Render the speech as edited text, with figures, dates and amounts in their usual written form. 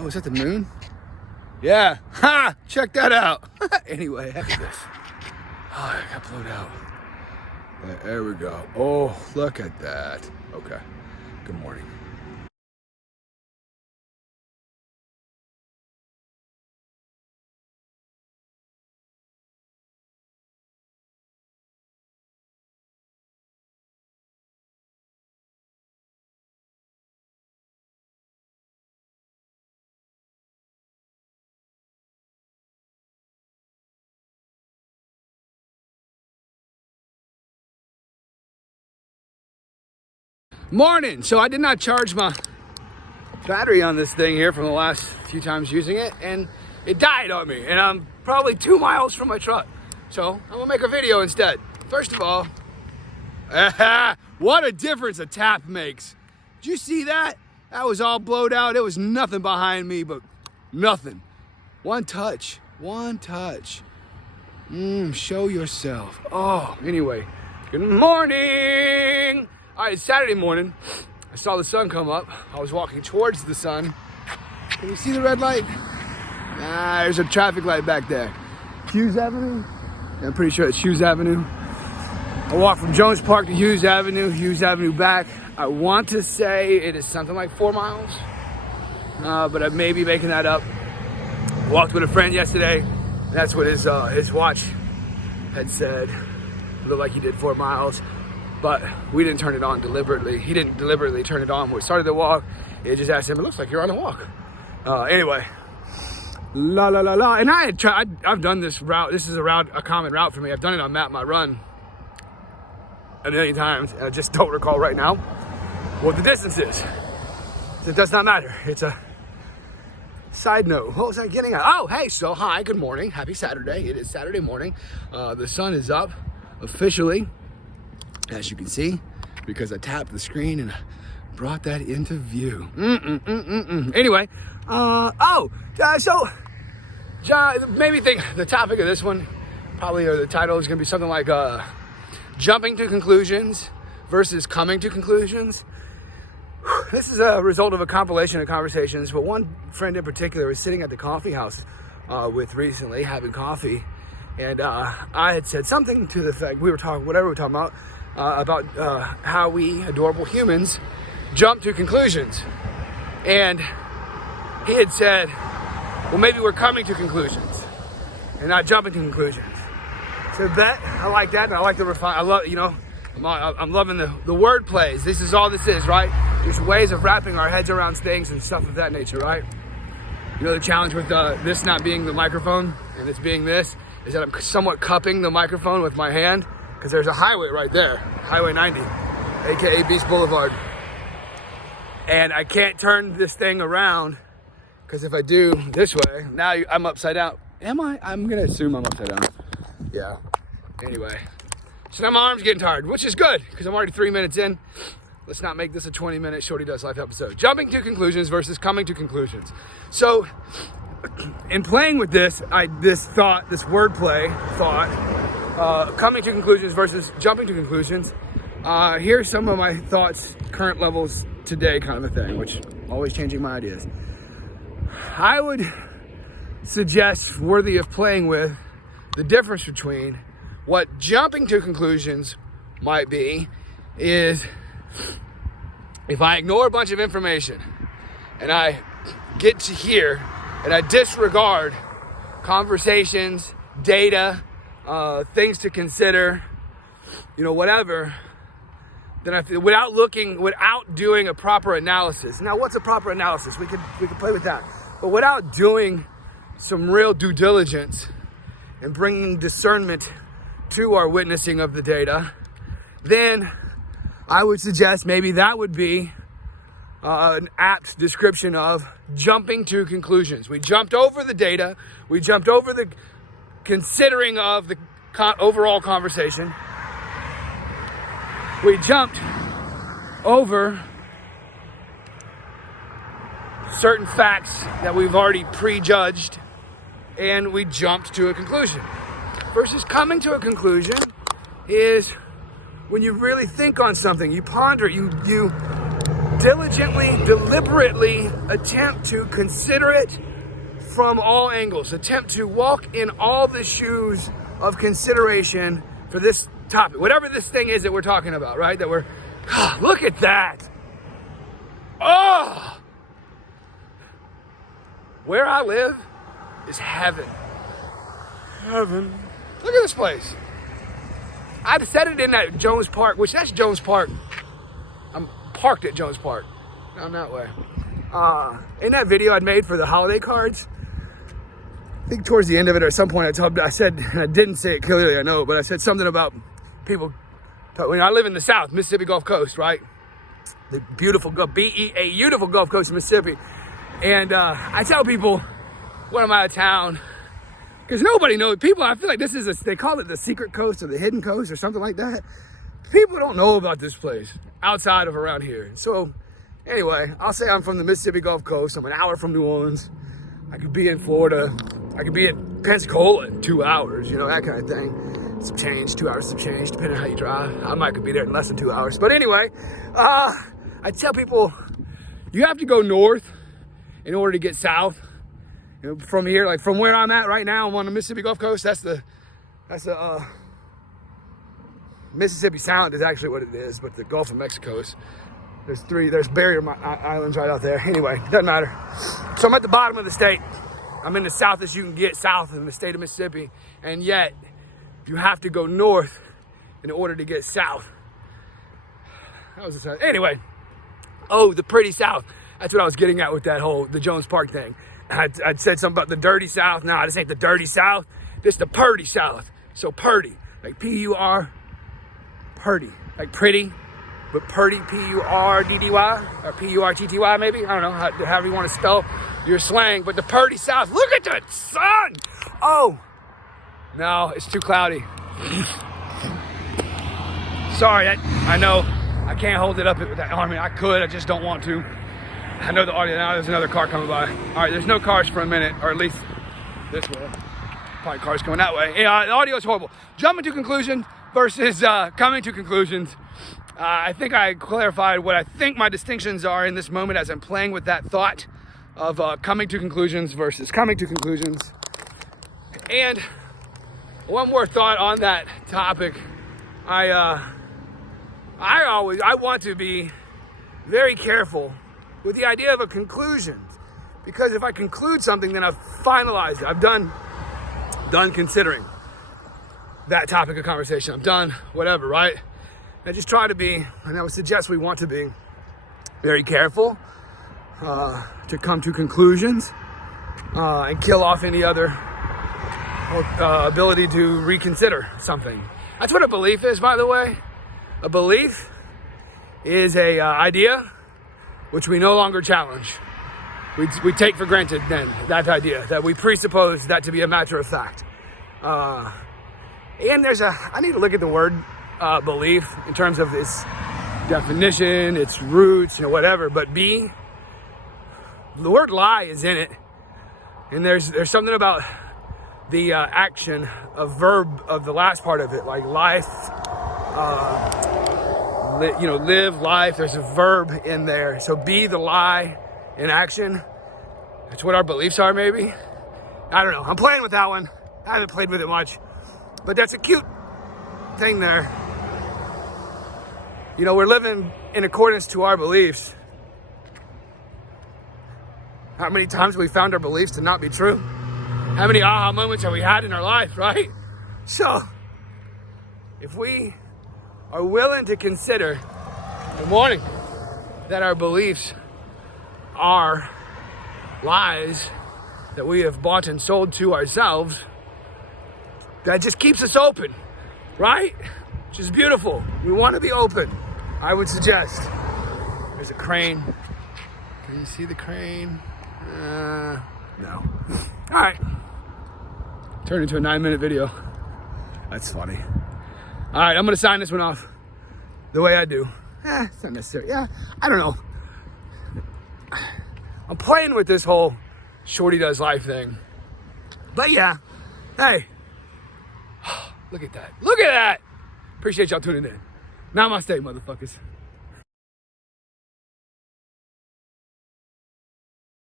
Oh, is that the moon? Yeah. Ha! Check that out. Anyway, heck of this. Oh, I got blown out. There we go. Oh, look at that. Okay. Good morning. Morning. So I did not charge my battery on this thing here from the last few times using it, and it died on me, and I'm probably 2 miles from my truck. So I'm gonna make a video instead. First of all, what a difference a tap makes. Did you see that? That was all blowed out. It was nothing behind me, but nothing. One touch. Show yourself. Oh, anyway, good morning. All right, it's Saturday morning. I saw the sun come up. I was walking towards the sun. Can you see the red light? There's a traffic light back there. Hughes Avenue? Yeah, I'm pretty sure it's Hughes Avenue. I walked from Jones Park to Hughes Avenue back. I want to say it is something like 4 miles, but I may be making that up. Walked with a friend yesterday. That's what his watch had said. It looked like he did 4 miles. But we didn't turn it on deliberately. He didn't deliberately turn it on when we started the walk. It just asked him, it looks like you're on a walk. Anyway, la la la la. And I've done this route. This is a common route for me. I've done it on Map My Run a million times, and I just don't recall right now what the distance is. So it does not matter. It's a side note. What was I getting at? Oh, hey, so hi, good morning. Happy Saturday. It is Saturday morning. The sun is up officially, as you can see, because I tapped the screen and brought that into view. Anyway, so made me think the topic of this one, probably, or the title, is gonna be something like jumping to conclusions versus coming to conclusions. This is a result of a compilation of conversations, but one friend in particular was sitting at the coffee house with recently, having coffee, and I had said something to the effect, we were talking about, how we adorable humans jump to conclusions. And he had said, well, maybe we're coming to conclusions and not jumping to conclusions. So that, I like that, and I like the I love, I'm loving the word plays. This is all this is, right? There's ways of wrapping our heads around things and stuff of that nature, right? The challenge with this not being the microphone and this being this is that I'm somewhat cupping the microphone with my hand, because there's a highway right there, Highway 90, aka Beast Boulevard. And I can't turn this thing around, because if I do this way, now I'm upside down. Am I? I'm gonna assume I'm upside down. Yeah. Anyway, so now my arm's getting tired, which is good, because I'm already 3 minutes in. Let's not make this a 20-minute Shorty Does Life episode. Jumping to conclusions versus coming to conclusions. So, in playing with this wordplay thought, coming to conclusions versus jumping to conclusions, here's some of my thoughts, current levels today, kind of a thing, which always changing my ideas. I would suggest, worthy of playing with, the difference between what jumping to conclusions might be is if I ignore a bunch of information and I get to here and I disregard conversations, data, things to consider, whatever, then without doing a proper analysis. Now, what's a proper analysis? We could play with that. But without doing some real due diligence and bringing discernment to our witnessing of the data, then I would suggest maybe that would be an apt description of jumping to conclusions. We jumped over the data. We jumped over the considering of the overall conversation. We jumped over certain facts that we've already prejudged, and we jumped to a conclusion. Versus coming to a conclusion is when you really think on something, you ponder, you diligently, deliberately attempt to consider it from all angles. Attempt to walk in all the shoes of consideration for this topic. Whatever this thing is that we're talking about, right? That we're, look at that. Oh! Where I live is heaven. Heaven. Look at this place. I said it in that Jones Park, which that's Jones Park. I'm parked at Jones Park. Down that way. In that video I'd made for the holiday cards, I think towards the end of it or at some point I said, and I didn't say it clearly, I know, but I said something about people, when I live in the South, Mississippi Gulf Coast, right? The beautiful, beautiful Gulf Coast of Mississippi. And I tell people when I'm out of town, because nobody knows, people, I feel like this is, they call it the secret coast or the hidden coast or something like that. People don't know about this place outside of around here. So anyway, I'll say I'm from the Mississippi Gulf Coast. I'm an hour from New Orleans. I could be in Florida. I could be in Pensacola in 2 hours, you know, that kind of thing. Some change, 2 hours some change, depending on how you drive. I might could be there in less than 2 hours. But anyway, I tell people, you have to go north in order to get south. You know, from here, like from where I'm at right now, I'm on the Mississippi Gulf Coast. That's the Mississippi Sound is actually what it is, but the Gulf of Mexico's. There's barrier islands right out there. Anyway, doesn't matter. So I'm at the bottom of the state. I'm in the southest you can get south in the state of Mississippi, and yet you have to go north in order to get south. That was the south. Anyway, oh, the pretty south. That's what I was getting at with that the Jones Park thing. I'd said something about the dirty south. No, this ain't the dirty south. This the purty south. So purty, like P-U-R, purty, like pretty, but purty, P-U-R-D-D-Y, or P-U-R-T-T-Y maybe. I don't know, however you want to spell your slang, but the purty south. Look at the sun. Oh, no, it's too cloudy. Sorry, I know I can't hold it up with that arm. I could, I just don't want to. I know the audio now, there's another car coming by. All right, there's no cars for a minute, or at least this way. Probably cars going that way. Yeah, the audio is horrible. Jumping to conclusion versus coming to conclusions. I think I clarified what I think my distinctions are in this moment as I'm playing with that thought of coming to conclusions versus coming to conclusions. And one more thought on that topic. I want to be very careful with the idea of a conclusion, because if I conclude something, then I've finalized it. I've done considering that topic of conversation. I'm done, whatever, right? I just try to be, and I would suggest we want to be very careful to come to conclusions and kill off any other ability to reconsider something. That's what a belief is, by the way. A belief is a idea which we no longer challenge. We take for granted then that idea, that we presuppose that to be a matter of fact. And I need to look at the word belief in terms of its definition, its roots, whatever. But the word lie is in it, and there's something about the action of verb of the last part of it, like life, live life. There's a verb in there. So be the lie in action. That's what our beliefs are, maybe. I don't know. I'm playing with that one. I haven't played with it much, but that's a cute thing there. We're living in accordance to our beliefs. How many times have we found our beliefs to not be true? How many aha moments have we had in our life, right? So, if we are willing to consider, good morning, that our beliefs are lies that we have bought and sold to ourselves, that just keeps us open, right? Which is beautiful. We want to be open. I would suggest. There's a crane. Can you see the crane? No. All right. Turned into a 9-minute video. That's funny. All right, I'm going to sign this one off the way I do. It's not necessary. Yeah, I don't know. I'm playing with this whole Shorty Does Life thing. But yeah, hey, look at that. Look at that. Appreciate y'all tuning in. Namaste, motherfuckers.